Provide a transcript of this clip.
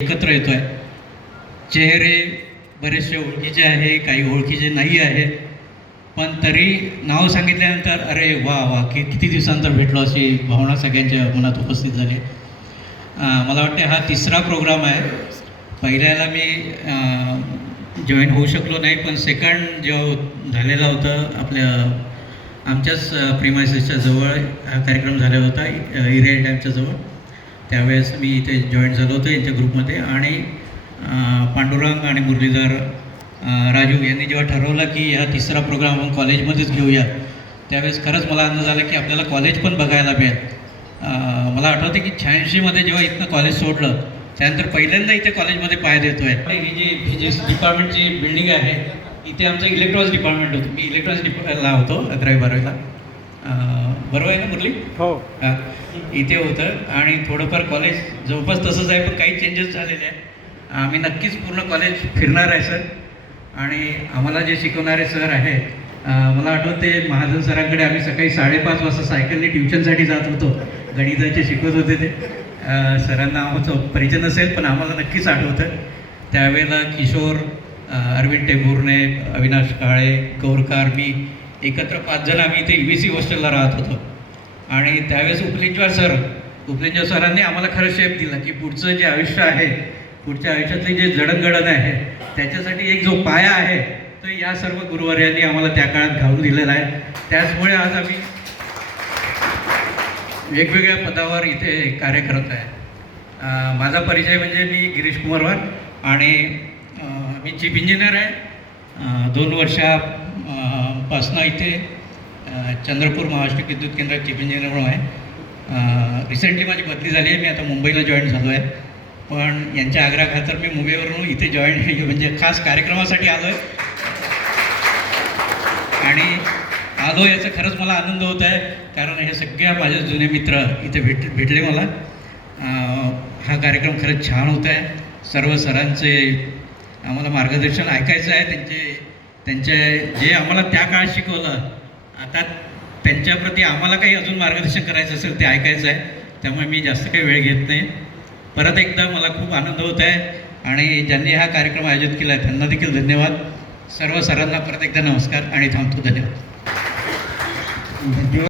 एकत्र येतो आहे. चेहरे बरेचसे ओळखीचे आहे, काही ओळखीचे नाही आहे, पण तरी नाव सांगितल्यानंतर अरे वा वा किती दिवसांतर भेटलो अशी भावना सगळ्यांच्या मनात उपस्थित झाली. मला वाटते हा तिसरा प्रोग्राम आहे. पहिल्याला मी जॉईन होऊ शकलो नाही, पण सेकंड जो झालेला होता आपल्या आमच्याच प्रिमायसेसच्या जवळ हा कार्यक्रम झाला होता, इरिया डॅमच्या जवळ. त्यावेळेस मी इथे जॉईन झालो होतो यांच्या ग्रुपमध्ये. आणि पांडुरंग आणि मुरलीधर राजू यांनी जेव्हा ठरवलं की हा तिसरा प्रोग्राम आपण कॉलेजमध्येच घेऊया, त्यावेळेस खरंच मला आनंद झाला की आपल्याला कॉलेज पण बघायला मिळेल. मला आठवते की 86मध्ये जेव्हा इथनं कॉलेज सोडलं त्यानंतर पहिल्यांदा इथे कॉलेजमध्ये पाय देतो आहे. ही जी फिजिक्स डिपार्टमेंटची बिल्डिंग आहे, इथे आमचं इलेक्ट्रॉनिक्स डिपार्टमेंट होतं. मी इलेक्ट्रॉनिक्सला होतो 11वी-12वीला. बरोबर आहे ना मुरली? हो. इथे होतं आणि थोडंफार कॉलेज जवळपास तसंच आहे, पण काही चेंजेस झालेले आहे. आम्ही नक्कीच पूर्ण कॉलेज फिरणार आहे सर. आणि आम्हाला जे शिकवणारे सर आहेत, मला आठवते महाजन सरांकडे आम्ही सकाळी 5:30 वाजता सायकलने ट्युशनसाठी जात होतो. गणिताचे शिकवत होते ते. सरांना आमचं परिचय नसेल, पण आम्हाला नक्कीच आठवतं. त्यावेळेला किशोर, अरविंद टेंभुर्णे, अविनाश काळे, गौरकार, मी एकत्र 5 जण आम्ही इथे UBC हॉस्टेलला राहत होतो. आणि त्यावेळेस उपलेंजवार सरांनी आम्हाला खरं शेप दिला की पुढचं जे आयुष्य आहे, पुढच्या आयुष्यातली जे जडणघडण आहे, त्याच्यासाठी एक जो पाया आहे तो या सर्व गुरुवर्यांनी आम्हाला त्या काळात घालून दिलेला आहे. त्याचमुळे आज आम्ही वेगवेगळ्या पदावर इथे कार्य करत आहे. माझा परिचय म्हणजे मी गिरीश कुमार वाघ आणि मी चीफ इंजिनियर आहे. 2 वर्षापासनं इथे चंद्रपूर महाराष्ट्र विद्युत केंद्रात चीफ इंजिनियर म्हणून आहे. रिसेंटली माझी बदली झाली आहे. मी आता मुंबईला जॉईन झालो आहे, पण यांच्या आग्रहाखातर मी मुंबईवरून इथे जॉईन म्हणजे खास कार्यक्रमासाठी आलो आहे. आणि आलो याचा खरंच मला आनंद होत आहे, कारण हे सगळ्या माझे जुने मित्र इथे भेटले मला. हा कार्यक्रम खरंच छान होत आहे. सर्व सरांचे आम्हाला मार्गदर्शन ऐकायचं आहे. त्यांचे जे आम्हाला त्या काळात शिकवलं, आता त्यांच्याप्रती आम्हाला काही अजून मार्गदर्शन करायचं असेल ते ऐकायचं आहे. त्यामुळे मी जास्त काही वेळ घेत नाही. परत एकदा मला खूप आनंद होत आहे आणि ज्यांनी हा कार्यक्रम आयोजित केला आहे त्यांना देखील धन्यवाद. सर्व सरांना परत एकदा नमस्कार आणि थांबतो. धन्यवाद.